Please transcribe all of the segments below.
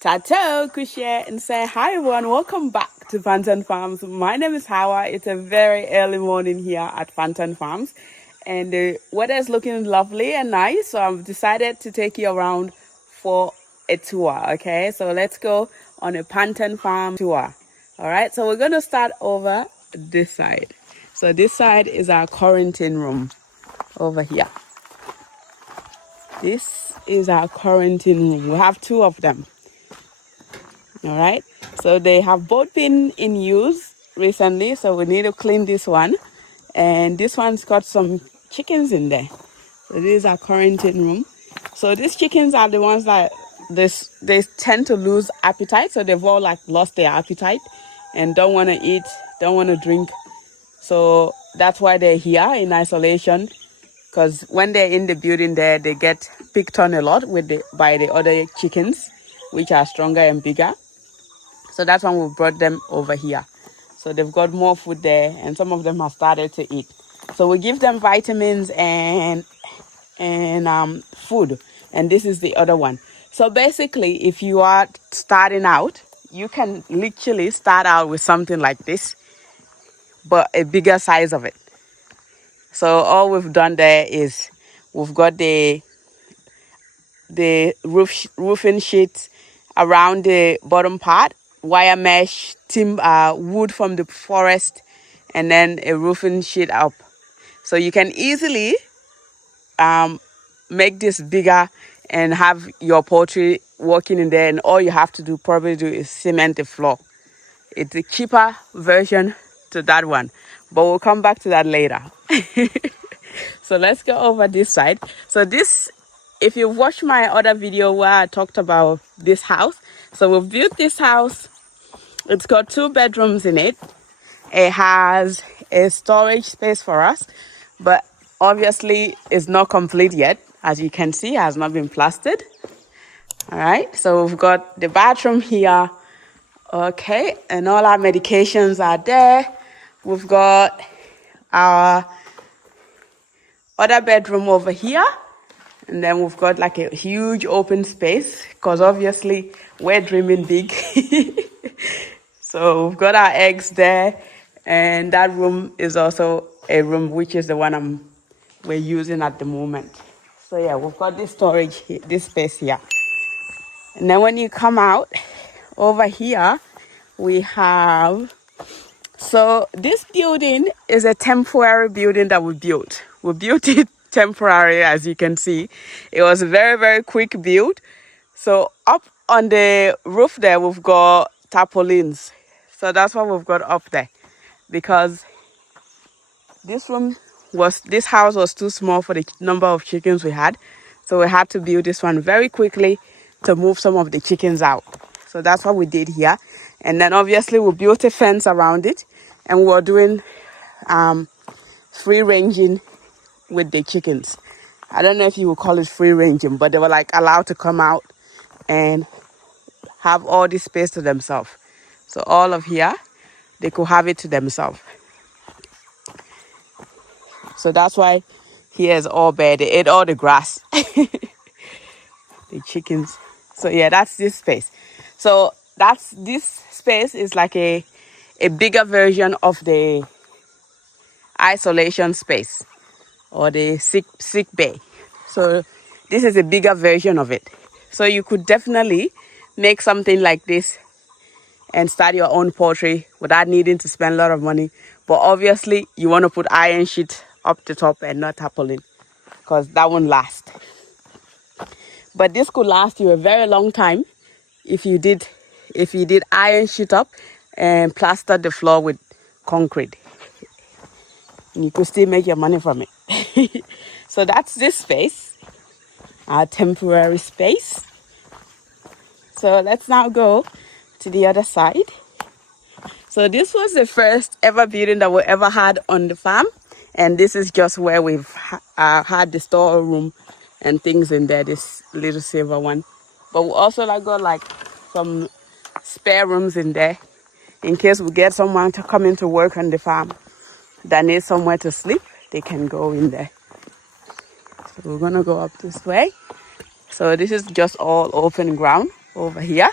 Tato, Kushia, and say hi everyone. Welcome back to Pantten Farms. My name is Hawa. It's a very early morning here at Pantten Farms, and the weather is looking lovely and nice. So I've decided to take you around for a tour. Okay, so let's go on a Pantten Farm tour. All right, so we're gonna start over this side. So this side is our quarantine room over here. This is our quarantine room. We have two of them. All right, so they have both been in use recently, so we need to clean this one, and this one's got some chickens in there. So this is our quarantine room. So these chickens are the ones that they tend to lose appetite, so they've all like lost their appetite and don't want to eat, don't want to drink. So that's why they're here in isolation, because when they're in the building there, they get picked on a lot by the other chickens, which are stronger and bigger. So that's when we brought them over here. So they've got more food there, and some of them have started to eat. So we give them vitamins and food, and this is the other one. So basically, if you are starting out, you can literally start out with something like this, but a bigger size of it. So all we've done there is we've got the roofing sheet around the bottom part, wire mesh, wood from the forest, and then a roofing sheet up. So you can easily make this bigger and have your poultry working in there, and all you have to probably do is cement the floor. It's a cheaper version to that one, but we'll come back to that later. So let's go over this side. So this, if you watch my other video where I talked about this house, so we've built this house. It's got 2 bedrooms in it. It has a storage space for us, but obviously it's not complete yet. As you can see, it has not been plastered. All right, so we've got the bathroom here. Okay, and all our medications are there. We've got our other bedroom over here, and then we've got like a huge open space, because obviously we're dreaming big. So we've got our eggs there, and that room is also a room, which is the one we're using at the moment. So yeah, we've got this storage here, this space here. And then when you come out over here, we have, so this building is a temporary building that we built. We built it temporary, as you can see. It was a very, very quick build. So up on the roof there, we've got tarpaulins. So that's what we've got up there, because this house was too small for the number of chickens we had. So we had to build this one very quickly to move some of the chickens out. So that's what we did here. And then obviously we built a fence around it, and we were doing free ranging with the chickens. I don't know if you would call it free ranging, but they were like allowed to come out and have all this space to themselves. So all of here, they could have it to themselves. So that's why here is all bare. They ate all the grass. The chickens. So yeah, that's this space. So this space is like a bigger version of the isolation space, or the sick bay. So this is a bigger version of it. So you could definitely make something like this and start your own poultry without needing to spend a lot of money. But obviously you want to put iron sheet up the top and not tarpaulin, because that won't last. But this could last you a very long time if you did iron sheet up and plaster the floor with concrete. And you could still make your money from it. So that's this space, our temporary space. So let's now go to the other side. So this was the first ever building that we ever had on the farm. And this is just where we've had the storeroom and things in there, this little silver one. But we also got some spare rooms in there in case we get someone to come into work on the farm that needs somewhere to sleep. They can go in there. So we're gonna go up this way. So this is just all open ground over here.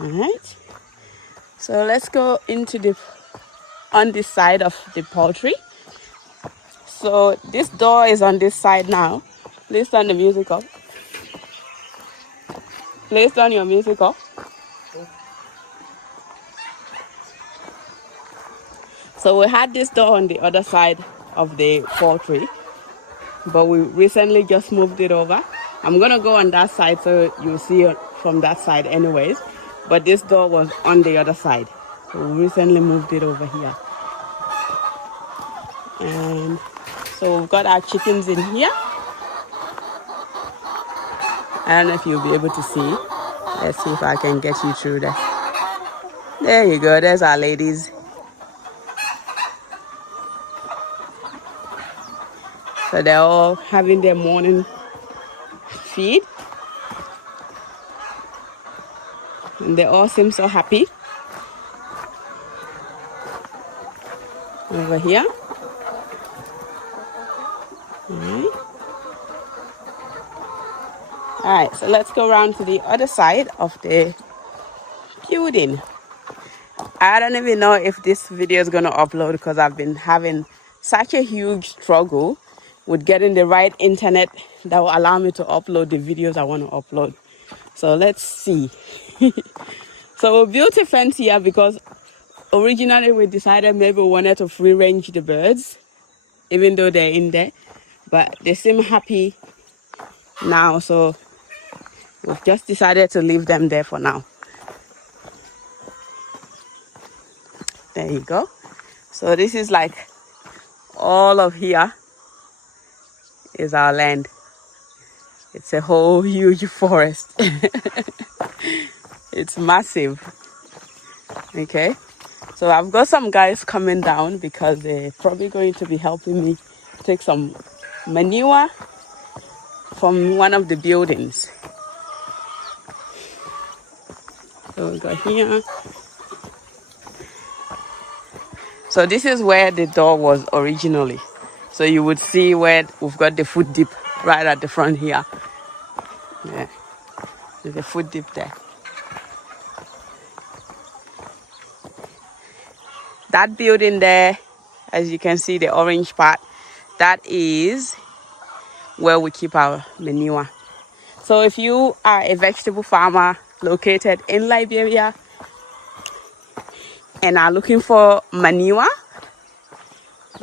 All right. So let's go into on this side of the poultry. So this door is on this side now. Please turn the music up. Please turn your music up. So we had this door on the other side of the poultry, but we recently just moved it over. I'm gonna go on that side so you'll see it from that side anyways. But this door was on the other side. So we recently moved it over here. And so we've got our chickens in here. I don't know if you'll be able to see. Let's see if I can get you through there. There you go, there's our ladies. So they're all having their morning feed. And they all seem so happy. Over here. Alright. Alright, so let's go around to the other side of the building. I don't even know if this video is going to upload because I've been having such a huge struggle with getting the right internet that will allow me to upload the videos I want to upload. So let's see. So we built a fence here because originally we decided maybe we wanted to free range the birds, even though they're in there. But they seem happy now, so we've just decided to leave them there for now. There you go. So this is like all of here is our land. It's a whole huge forest. It's massive. Okay. So I've got some guys coming down because they're probably going to be helping me take some manure from one of the buildings. So we got here. So this is where the door was originally. So you would see where we've got the food dip right at the front here. Yeah, there's a food dip there. That building there, as you can see, the orange part, that is where we keep our manure. So if you are a vegetable farmer located in Liberia and are looking for manure,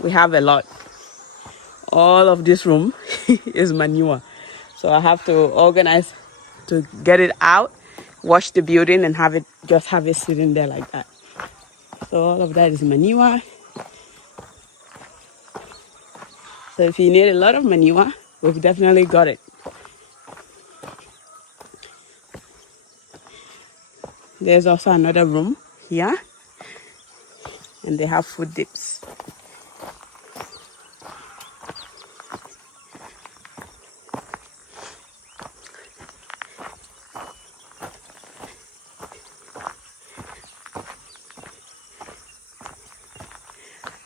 we have a lot. All of this room is manure. So I have to organize to get it out, wash the building and have it sitting there like that. So all of that is manure. So if you need a lot of manure, we've definitely got it. There's also another room here, and they have food dips.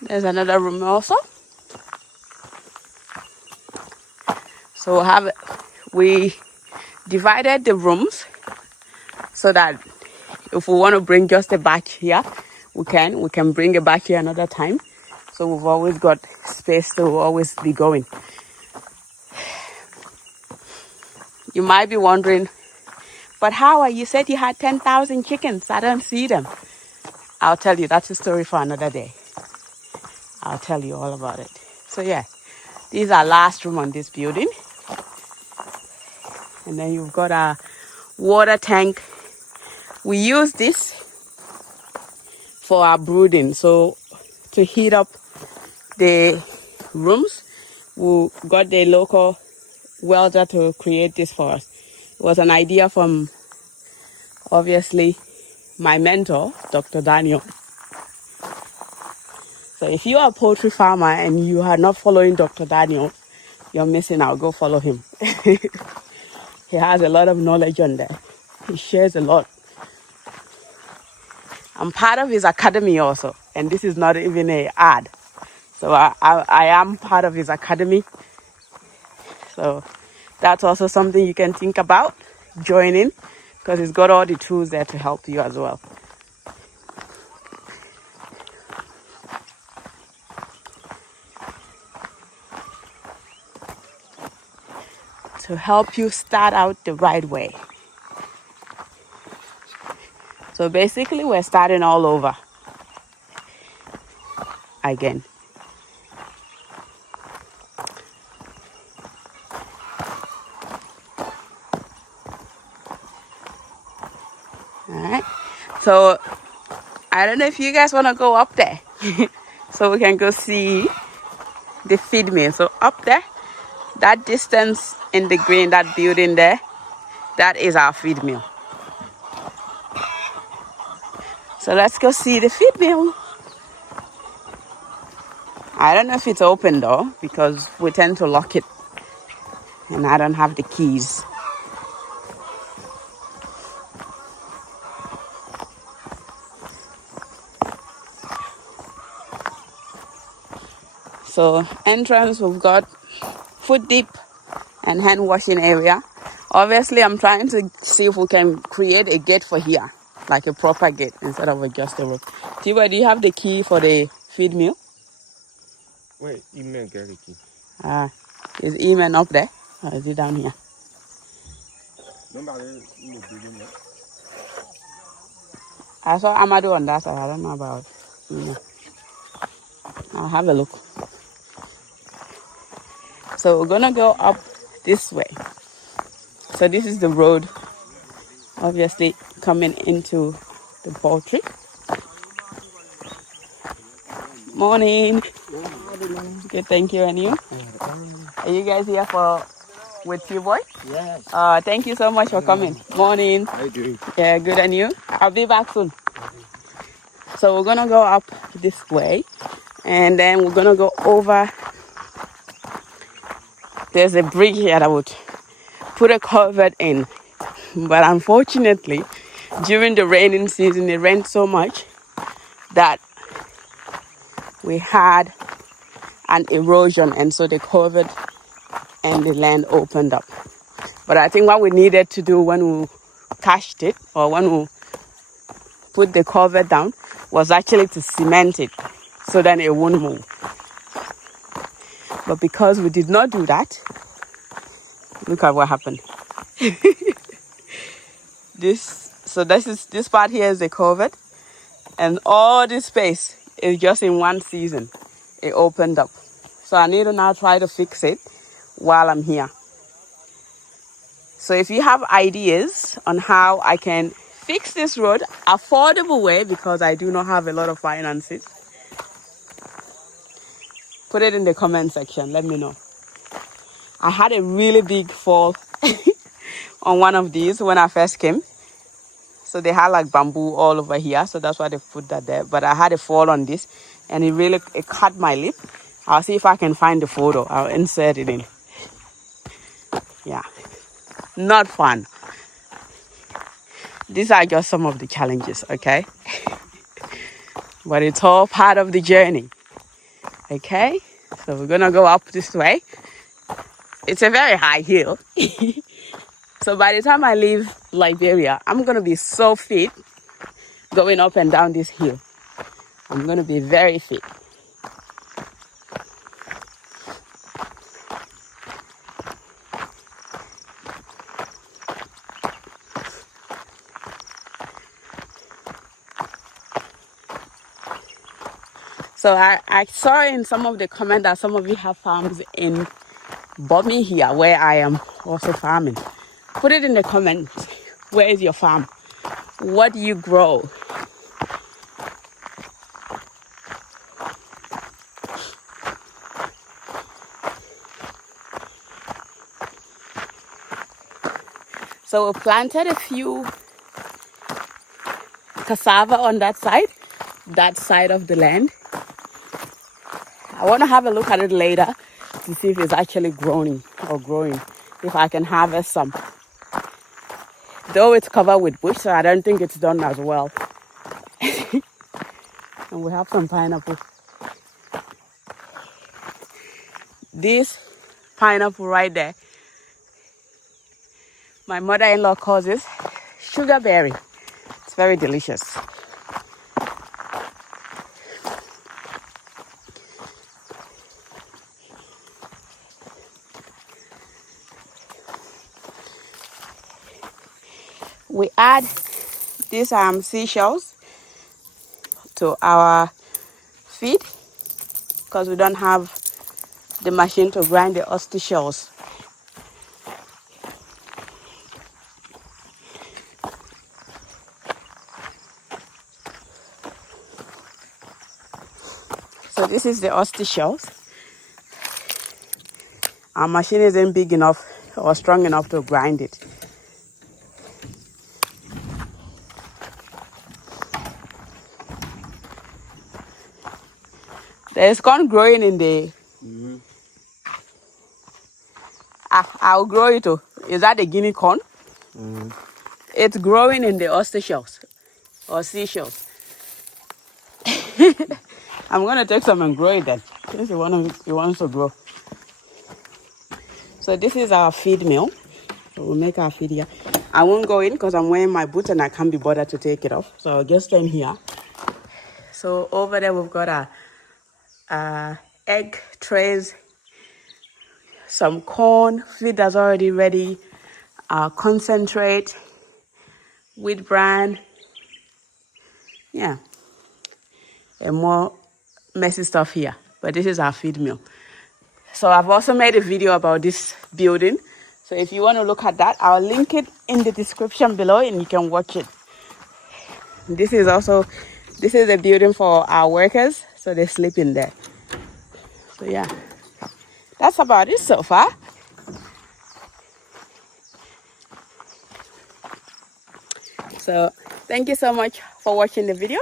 There's another room also. So we divided the rooms so that if we want to bring just a batch here, we can bring a batch here another time. So we've always got space to always be going. You might be wondering, but how? You said you had 10,000 chickens. I don't see them. I'll tell you, that's a story for another day. I'll tell you all about it. So yeah, these are last room on this building. And then you've got our water tank. We use this for our brooding. So to heat up the rooms, we got the local welder to create this for us. It was an idea from, obviously, my mentor, Dr. Daniel. So if you are a poultry farmer and you are not following Dr. Daniel, you're missing out. Go follow him. He has a lot of knowledge on there. He shares a lot. I'm part of his academy also, and this is not even an ad. So I am part of his academy. So that's also something you can think about joining. because it's got all the tools there to help you as well. To help you start out the right way. So basically we're starting all over again. Alright, so I don't know if you guys want to go up there so we can go see the feed mill. So up there, that distance in the green, that building there, that is our feed mill. So let's go see the feed mill. I don't know if it's open though, because we tend to lock it and I don't have the keys. So entrance, we've got foot dip and hand washing area. Obviously, I'm trying to see if we can create a gate for here, like a proper gate instead of just a rope. Tiba, do you have the key for the feed mill? Wait, email get the key. Is Eman up there? Or is he down here? Nobody in the building there. I saw Amadou on that side. I don't know about Eman. I'll have a look. So we're gonna go up this way. So this is the road, obviously coming into the poultry. Morning. Good, thank you. And you? Are you guys here with you, boy? Yes. Thank you so much for coming. Morning. How you doing? Yeah, good. And you? I'll be back soon. So we're gonna go up this way, and then we're gonna go over. There's a bridge here that would put a culvert in, but unfortunately, during the raining season, it rained so much that we had an erosion, and so the culvert and the land opened up. But I think what we needed to do when we cashed it, or when we put the culvert down, was actually to cement it so then it won't move. But because we did not do that, look at what happened. This part here is the culvert, and all this space is just in one season. It opened up. So I need to now try to fix it while I'm here. So if you have ideas on how I can fix this road affordable way, because I do not have a lot of finances, put it in the comment section. Let me know. I had a really big fall on one of these when I first came. So they had like bamboo all over here. So that's why they put that there. But I had a fall on this and it cut my lip. I'll see if I can find the photo. I'll insert it in. Yeah. Not fun. These are just some of the challenges, okay? But it's all part of the journey. Okay? So we're gonna go up this way. It's a very high hill. So by the time I leave Liberia, I'm gonna be so fit going up and down this hill. I'm gonna be very fit. So I saw in some of the comments that some of you have farms in Bomi here, where I am also farming. Put it in the comments. Where is your farm? What do you grow? So we planted a few cassava on that side of the land. I want to have a look at it later to see if it's actually growing, if I can harvest some. Though it's covered with bush, so I don't think it's done as well. And we have some pineapple. This pineapple right there, my mother-in-law calls it sugar berry. It's very delicious. We add these seashells to our feed because we don't have the machine to grind the oyster shells. So this is the oyster shells. Our machine isn't big enough or strong enough to grind it. There's corn growing in the... I'll grow it too. Is that the guinea corn? It's growing in the oyster shells or seashells. I'm gonna take some and grow it then, since it wants to grow. So this is our feed mill. So we'll make our feed here. I won't go in because I'm wearing my boots and I can't be bothered to take it off. So I'll just stand here. So over there we've got our egg trays, some corn, feed that's already ready, concentrate, wheat bran, yeah, and more messy stuff here. But this is our feed mill. So I've also made a video about this building. So if you want to look at that, I'll link it in the description below and you can watch it. This is a building for our workers, so they sleep in there. So yeah, that's about it so far. So thank you so much for watching the video.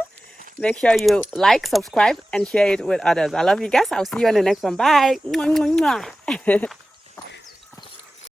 Make sure you like, subscribe, and share it with others. I love you guys. I'll see you on the next one. Bye.